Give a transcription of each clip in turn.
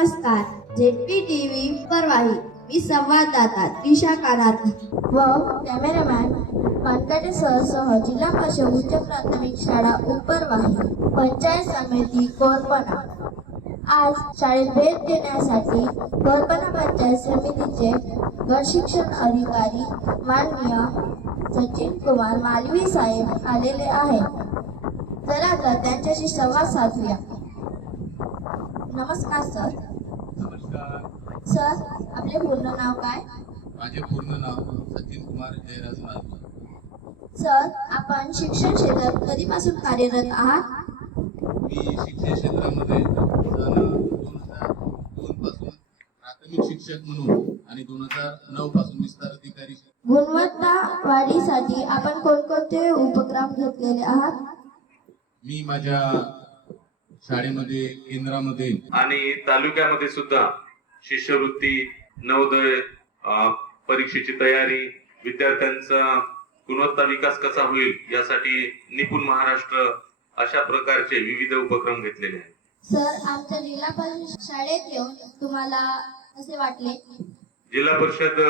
नमस्कार. ZP TV परवाही मी संवाददाता त्रिशा कानात व कॅमेरामॅन पानकाटेसह जिल्हा परिषद उच्च प्राथमिक शाळा उपरवाही पंचायत समिती कोरपणा. आज शाळेत भेट देण्यासाठी कोरपणा पंचायत समितीचे गट शिक्षण अधिकारी माननीय सचिन कुमार मालवी साहेब आलेले आहेत. चला तर त्यांच्याशी संवाद साधूया. नमस्कार सर. नमस्कार. सर, आपले पूर्ण नाव काय? माझे पूर्ण नाव सचिन कुमार जयराज मालवी. सर, आपण शिक्षण क्षेत्रात कधीपासून कार्यरत आहात? मी शिक्षण क्षेत्रामध्ये सन 2002 पासून प्राथमिक शिक्षक म्हणून आणि 2009 पासून विस्तार अधिकारी. गुणवत्ता वाढीसाठी आपण कोणकोणते उपक्रम घेतलेले आहात? मी माझ्या शाळेमध्ये, केंद्रामध्ये आणि तालुक्यामध्ये सुद्धा शिष्यवृत्ती, नवोदय परीक्षेची तयारी, विद्यार्थ्यांचा गुणवत्ता विकास कसा होईल यासाठी निपुण महाराष्ट्र अशा प्रकारचे विविध उपक्रम घेतलेले आहेत. सर, आमच्या जिल्हा परिषद शाळेत येऊन तुम्हाला असे वाटले? जिल्हा परिषद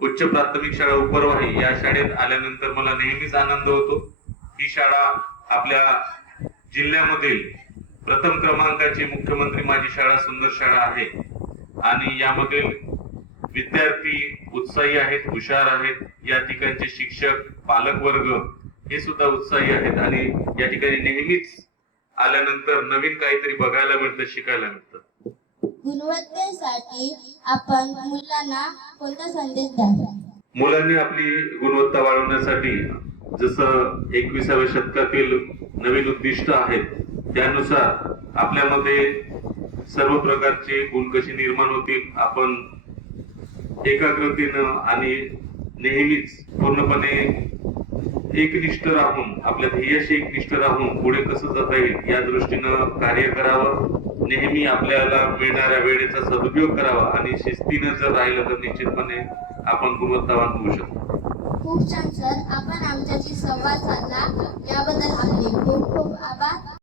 उच्च प्राथमिक शाळा उपरवाही या शाळेत आल्यानंतर मला नेहमीच आनंद होतो. ही शाळा आपल्या जिल्ह्यामधील प्रथम क्रमांकाची मुख्यमंत्री माझी शाळा सुंदर शाळा आहे आणि यामधील विद्यार्थी उत्साही आहेत, हुशार आहेत. या ठिकाणचे शिक्षक, पालक वर्ग हे सुद्धा उत्साही आहेत आणि या ठिकाणी नेहमीच आल्यानंतर नवीन काहीतरी बघायला मिळतं, शिकायला मिळतं. गुणवत्तेसाठी आपण मुलांना कोणता संदेश द्याल? मुलांनी आपली गुणवत्ता वाढवण्यासाठी जसं 21व्या शतकातील नवीन उद्दिष्ट आहेत त्यानुसार आपल्यामध्ये सर्व प्रकारचे गुण कसे निर्माण होतील, आपण एकाग्रतेनं आणि नेहमीच पूर्णपणे एकनिष्ठ राहून, आपल्या ध्येयाशी एकनिष्ठ राहून पुढे कसं जाता येईल या दृष्टीनं कार्य करावं. नेहमी आपल्याला मिळणाऱ्या वेळेचा सदुपयोग करावा आणि शिस्तीनं जर राहिलं तर निश्चितपणे आपण गुणवत्तावान होऊ शकतो. खूप छान सर, आपण आमच्याशी संवाद साधला याबद्दल आपले खूप खूप आभार.